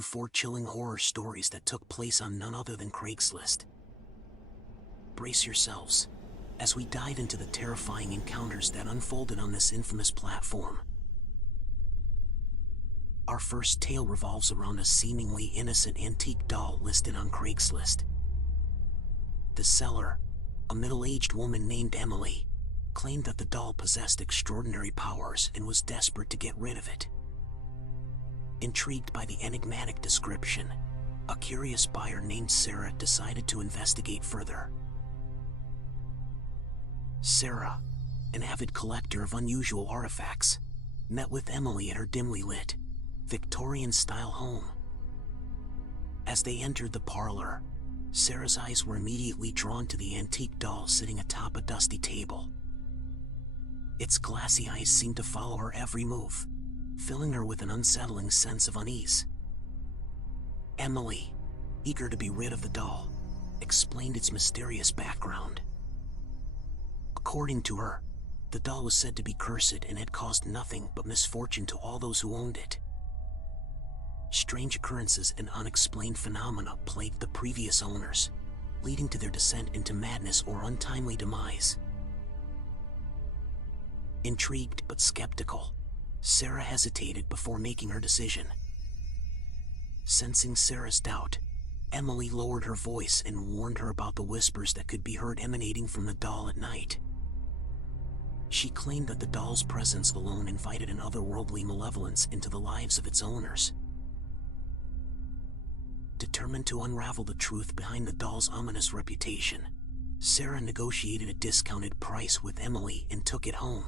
you 4 chilling horror stories that took place on none other than Craigslist. Brace yourselves as we dive into the terrifying encounters that unfolded on this infamous platform. Our first tale revolves around a seemingly innocent antique doll listed on Craigslist. The seller, a middle-aged woman named Emily, claimed that the doll possessed extraordinary powers and was desperate to get rid of it. Intrigued by the enigmatic description, a curious buyer named Sarah decided to investigate further. Sarah, an avid collector of unusual artifacts, met with Emily at her dimly lit, Victorian-style home. As they entered the parlor, Sarah's eyes were immediately drawn to the antique doll sitting atop a dusty table. Its glassy eyes seemed to follow her every move, filling her with an unsettling sense of unease. Emily, eager to be rid of the doll, explained its mysterious background. According to her, the doll was said to be cursed and had caused nothing but misfortune to all those who owned it. Strange occurrences and unexplained phenomena plagued the previous owners, leading to their descent into madness or untimely demise. Intrigued but skeptical, Sarah hesitated before making her decision. Sensing Sarah's doubt, Emily lowered her voice and warned her about the whispers that could be heard emanating from the doll at night. She claimed that the doll's presence alone invited an otherworldly malevolence into the lives of its owners. Determined to unravel the truth behind the doll's ominous reputation, Sarah negotiated a discounted price with Emily and took it home.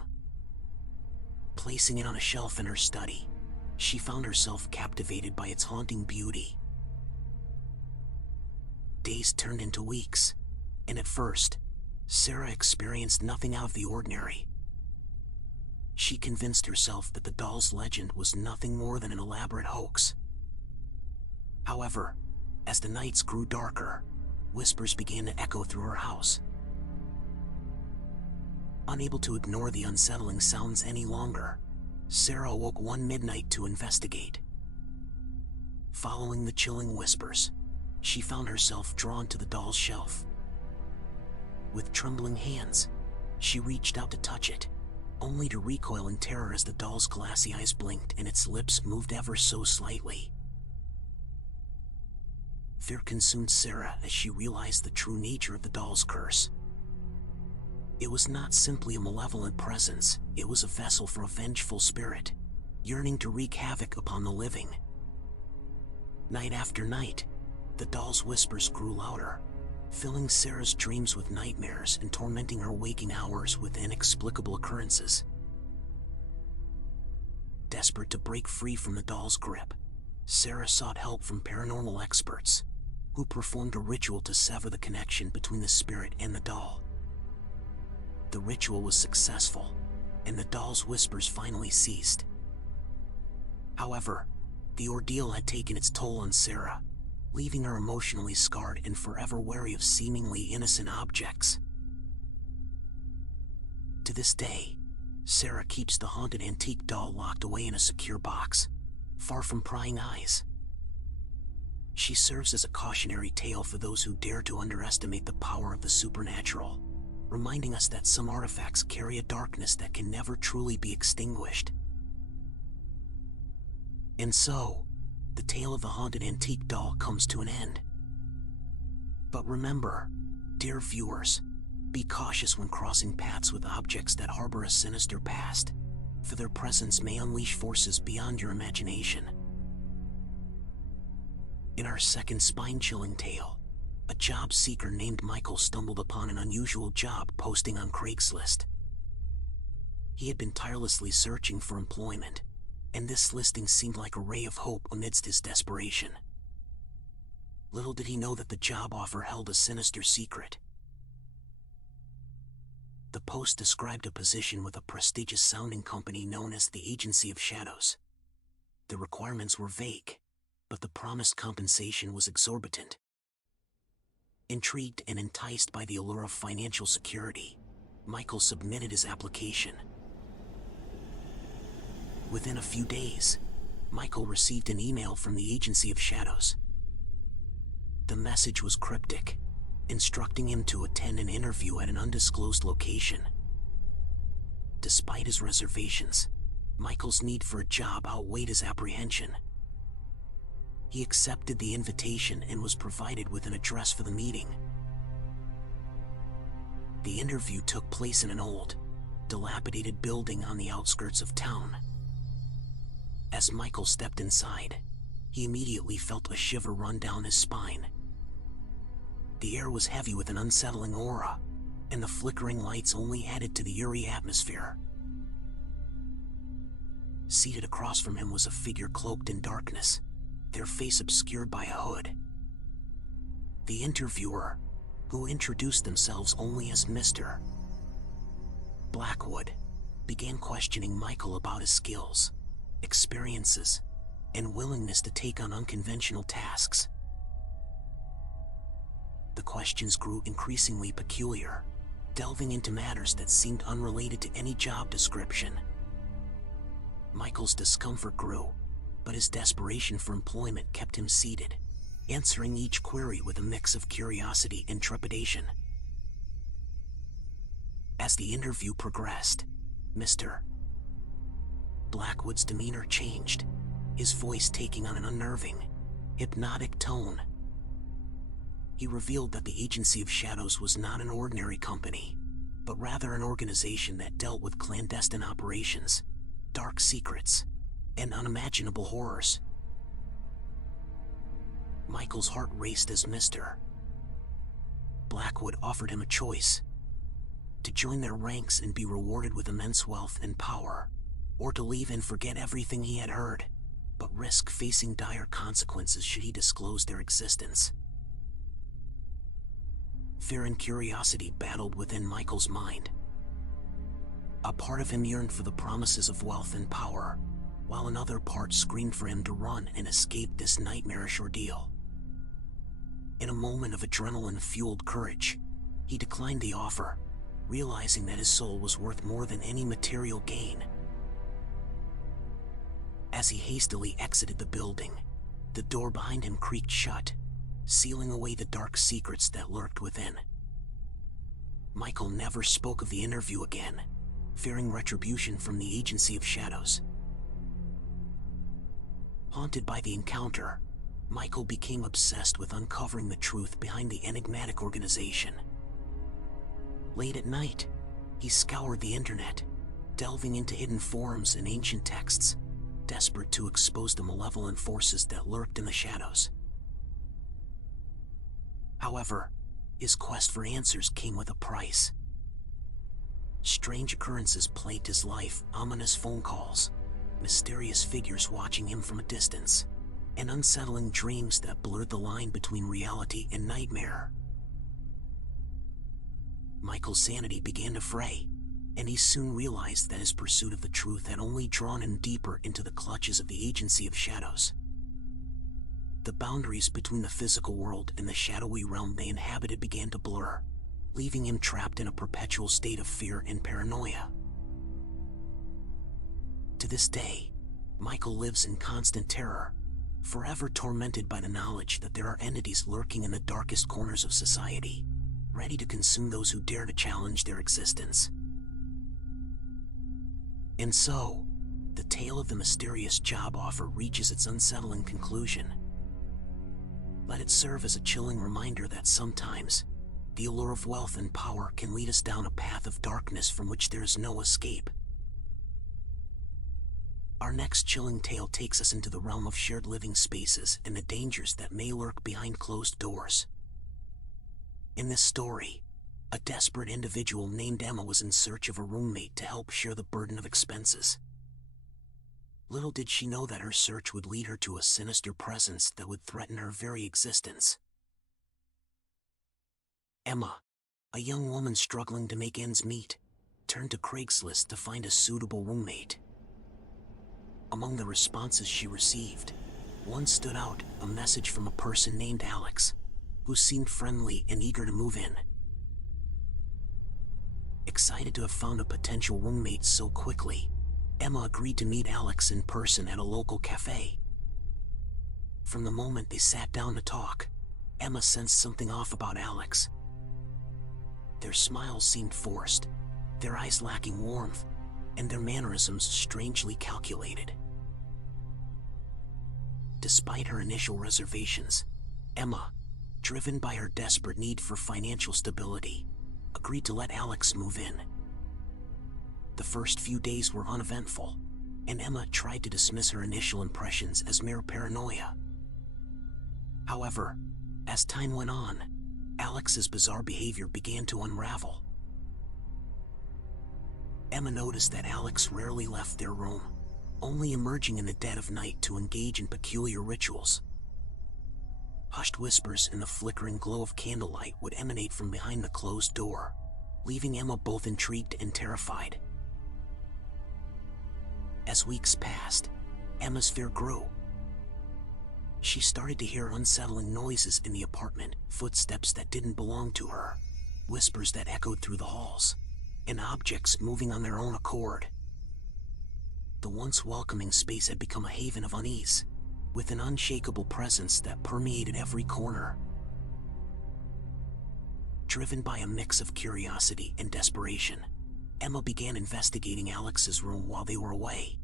Placing it on a shelf in her study, she found herself captivated by its haunting beauty. Days turned into weeks, and at first, Sarah experienced nothing out of the ordinary. She convinced herself that the doll's legend was nothing more than an elaborate hoax. However, as the nights grew darker, whispers began to echo through her house. Unable to ignore the unsettling sounds any longer, Sarah awoke one midnight to investigate. Following the chilling whispers, she found herself drawn to the doll's shelf. With trembling hands, she reached out to touch it, only to recoil in terror as the doll's glassy eyes blinked and its lips moved ever so slightly. Fear consumed Sarah as she realized the true nature of the doll's curse. It was not simply a malevolent presence, it was a vessel for a vengeful spirit, yearning to wreak havoc upon the living. Night after night, the doll's whispers grew louder, filling Sarah's dreams with nightmares and tormenting her waking hours with inexplicable occurrences. Desperate to break free from the doll's grip, Sarah sought help from paranormal experts, who performed a ritual to sever the connection between the spirit and the doll. The ritual was successful, and the doll's whispers finally ceased. However, the ordeal had taken its toll on Sarah, leaving her emotionally scarred and forever wary of seemingly innocent objects. To this day, Sarah keeps the haunted antique doll locked away in a secure box, far from prying eyes. She serves as a cautionary tale for those who dare to underestimate the power of the supernatural, reminding us that some artifacts carry a darkness that can never truly be extinguished. And so, the tale of the haunted antique doll comes to an end. But remember, dear viewers, be cautious when crossing paths with objects that harbor a sinister past, for their presence may unleash forces beyond your imagination. In our second spine-chilling tale, a job seeker named Michael stumbled upon an unusual job posting on Craigslist. He had been tirelessly searching for employment, and this listing seemed like a ray of hope amidst his desperation. Little did he know that the job offer held a sinister secret. The post described a position with a prestigious sounding company known as the Agency of Shadows. The requirements were vague, but the promised compensation was exorbitant. Intrigued and enticed by the allure of financial security, Michael submitted his application. Within a few days, Michael received an email from the Agency of Shadows. The message was cryptic, instructing him to attend an interview at an undisclosed location. Despite his reservations, Michael's need for a job outweighed his apprehension. He accepted the invitation and was provided with an address for the meeting. The interview took place in an old, dilapidated building on the outskirts of town. As Michael stepped inside, he immediately felt a shiver run down his spine. The air was heavy with an unsettling aura, and the flickering lights only added to the eerie atmosphere. Seated across from him was a figure cloaked in darkness, their face obscured by a hood. The interviewer, who introduced themselves only as Mr. Blackwood, began questioning Michael about his skills, experiences, and willingness to take on unconventional tasks. The questions grew increasingly peculiar, delving into matters that seemed unrelated to any job description. Michael's discomfort grew, but his desperation for employment kept him seated, answering each query with a mix of curiosity and trepidation. As the interview progressed, Mr. Blackwood's demeanor changed, his voice taking on an unnerving, hypnotic tone. He revealed that the Agency of Shadows was not an ordinary company, but rather an organization that dealt with clandestine operations, dark secrets, and unimaginable horrors. Michael's heart raced as Mr. Blackwood offered him a choice: to join their ranks and be rewarded with immense wealth and power, or to leave and forget everything he had heard, but risk facing dire consequences should he disclose their existence. Fear and curiosity battled within Michael's mind. A part of him yearned for the promises of wealth and power, while another part screamed for him to run and escape this nightmarish ordeal. In a moment of adrenaline-fueled courage, he declined the offer, realizing that his soul was worth more than any material gain. As he hastily exited the building, the door behind him creaked shut, sealing away the dark secrets that lurked within. Michael never spoke of the interview again, fearing retribution from the Agency of Shadows. Haunted by the encounter, Michael became obsessed with uncovering the truth behind the enigmatic organization. Late at night, he scoured the internet, delving into hidden forums and ancient texts, desperate to expose the malevolent forces that lurked in the shadows. However, his quest for answers came with a price. Strange occurrences plagued his life: ominous phone calls, mysterious figures watching him from a distance, and unsettling dreams that blurred the line between reality and nightmare. Michael's sanity began to fray, and he soon realized that his pursuit of the truth had only drawn him deeper into the clutches of the Agency of Shadows. The boundaries between the physical world and the shadowy realm they inhabited began to blur, leaving him trapped in a perpetual state of fear and paranoia. To this day, Michael lives in constant terror, forever tormented by the knowledge that there are entities lurking in the darkest corners of society, ready to consume those who dare to challenge their existence. And so, the tale of the mysterious job offer reaches its unsettling conclusion. Let it serve as a chilling reminder that sometimes, the allure of wealth and power can lead us down a path of darkness from which there is no escape. Our next chilling tale takes us into the realm of shared living spaces and the dangers that may lurk behind closed doors. In this story, a desperate individual named Emma was in search of a roommate to help share the burden of expenses. Little did she know that her search would lead her to a sinister presence that would threaten her very existence. Emma, a young woman struggling to make ends meet, turned to Craigslist to find a suitable roommate. Among the responses she received, one stood out: a message from a person named Alex, who seemed friendly and eager to move in. Excited to have found a potential roommate so quickly, Emma agreed to meet Alex in person at a local cafe. From the moment they sat down to talk, Emma sensed something off about Alex. Their smiles seemed forced, their eyes lacking warmth, and their mannerisms strangely calculated. Despite her initial reservations, Emma, driven by her desperate need for financial stability, agreed to let Alex move in. The first few days were uneventful, and Emma tried to dismiss her initial impressions as mere paranoia. However, as time went on, Alex's bizarre behavior began to unravel. Emma noticed that Alex rarely left their room, only emerging in the dead of night to engage in peculiar rituals. Hushed whispers in the flickering glow of candlelight would emanate from behind the closed door, leaving Emma both intrigued and terrified. As weeks passed, Emma's fear grew. She started to hear unsettling noises in the apartment, footsteps that didn't belong to her, whispers that echoed through the halls, and objects moving on their own accord. The once welcoming space had become a haven of unease, with an unshakable presence that permeated every corner. Driven by a mix of curiosity and desperation, Emma began investigating Alex's room while they were away.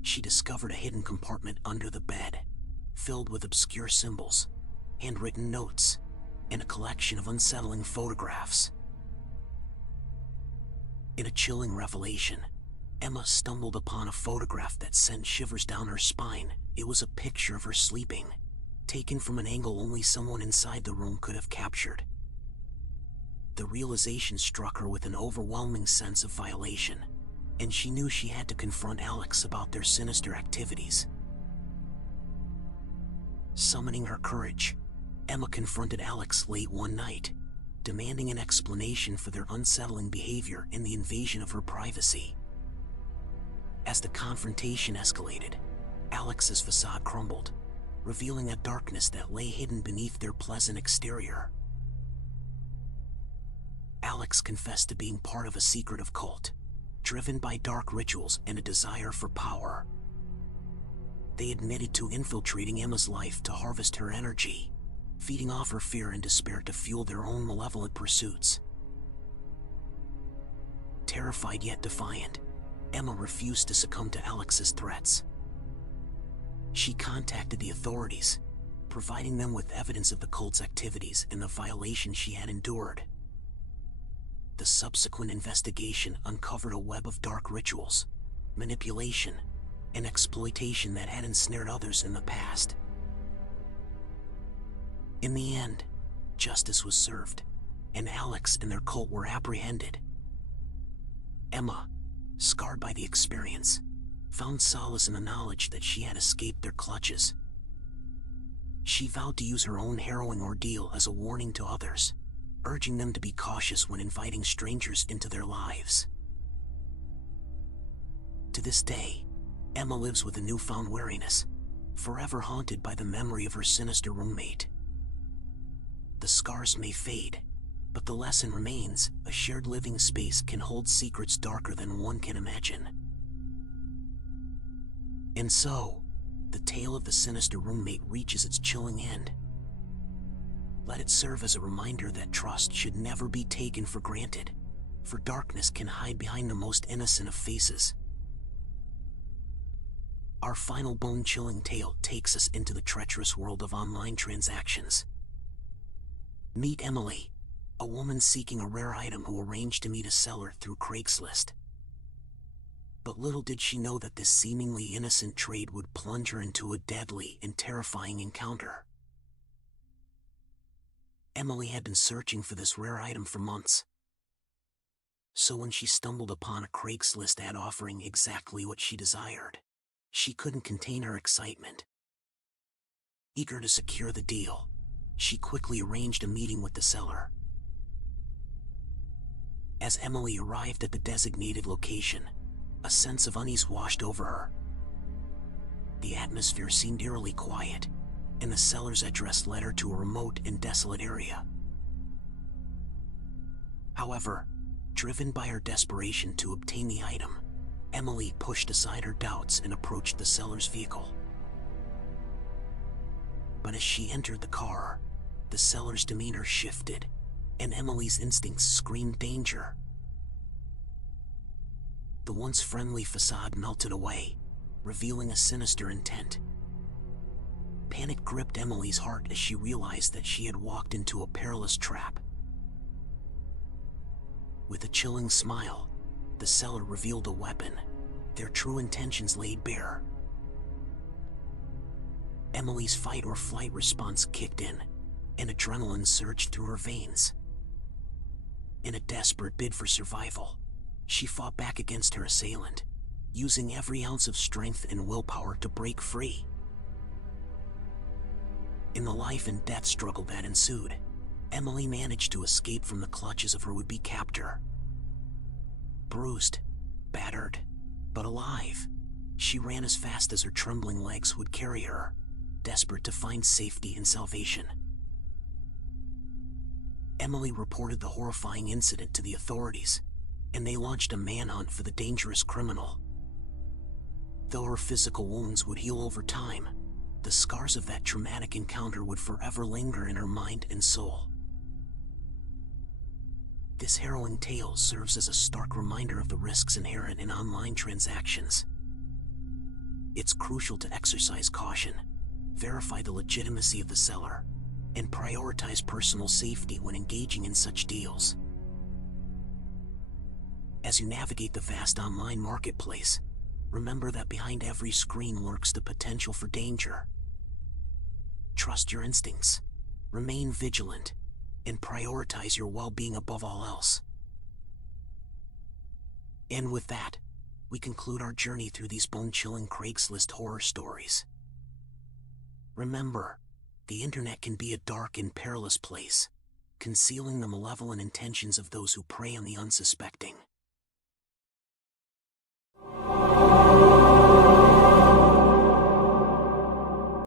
She discovered a hidden compartment under the bed, filled with obscure symbols, handwritten notes, and a collection of unsettling photographs. In a chilling revelation, Emma stumbled upon a photograph that sent shivers down her spine. It was a picture of her sleeping, taken from an angle only someone inside the room could have captured. The realization struck her with an overwhelming sense of violation, and she knew she had to confront Alex about their sinister activities. Summoning her courage, Emma confronted Alex late one night, demanding an explanation for their unsettling behavior and the invasion of her privacy. As the confrontation escalated, Alex's facade crumbled, revealing a darkness that lay hidden beneath their pleasant exterior. Alex confessed to being part of a secretive cult, driven by dark rituals and a desire for power. They admitted to infiltrating Emma's life to harvest her energy, feeding off her fear and despair to fuel their own malevolent pursuits. Terrified yet defiant, Emma refused to succumb to Alex's threats. She contacted the authorities, providing them with evidence of the cult's activities and the violations she had endured. The subsequent investigation uncovered a web of dark rituals, manipulation, and exploitation that had ensnared others in the past. In the end, justice was served, and Alex and their cult were apprehended. Emma, scarred by the experience, found solace in the knowledge that she had escaped their clutches. She vowed to use her own harrowing ordeal as a warning to others, urging them to be cautious when inviting strangers into their lives. To this day, Emma lives with a newfound wariness, forever haunted by the memory of her sinister roommate. The scars may fade, but the lesson remains: a shared living space can hold secrets darker than one can imagine. And so, the tale of the sinister roommate reaches its chilling end. Let it serve as a reminder that trust should never be taken for granted, for darkness can hide behind the most innocent of faces. Our final bone-chilling tale takes us into the treacherous world of online transactions. Meet Emily, a woman seeking a rare item who arranged to meet a seller through Craigslist. But little did she know that this seemingly innocent trade would plunge her into a deadly and terrifying encounter. Emily had been searching for this rare item for months. So when she stumbled upon a Craigslist ad offering exactly what she desired, she couldn't contain her excitement. Eager to secure the deal, she quickly arranged a meeting with the seller. As Emily arrived at the designated location, a sense of unease washed over her. The atmosphere seemed eerily quiet, and the seller's address led her to a remote and desolate area. However, driven by her desperation to obtain the item, Emily pushed aside her doubts and approached the seller's vehicle. But as she entered the car, the seller's demeanor shifted, and Emily's instincts screamed danger. The once friendly facade melted away, revealing a sinister intent. Panic gripped Emily's heart as she realized that she had walked into a perilous trap. With a chilling smile, the seller revealed a weapon, their true intentions laid bare. Emily's fight-or-flight response kicked in, and adrenaline surged through her veins. In a desperate bid for survival, she fought back against her assailant, using every ounce of strength and willpower to break free. In the life-and-death struggle that ensued, Emily managed to escape from the clutches of her would-be captor. Bruised, battered, but alive, she ran as fast as her trembling legs would carry her, desperate to find safety and salvation. Emily reported the horrifying incident to the authorities, and they launched a manhunt for the dangerous criminal. Though her physical wounds would heal over time, the scars of that traumatic encounter would forever linger in her mind and soul. This harrowing tale serves as a stark reminder of the risks inherent in online transactions. It's crucial to exercise caution, verify the legitimacy of the seller, and prioritize personal safety when engaging in such deals. As you navigate the vast online marketplace, remember that behind every screen lurks the potential for danger. Trust your instincts, remain vigilant, and prioritize your well-being above all else. And with that, we conclude our journey through these bone-chilling Craigslist horror stories. Remember, the internet can be a dark and perilous place, concealing the malevolent intentions of those who prey on the unsuspecting.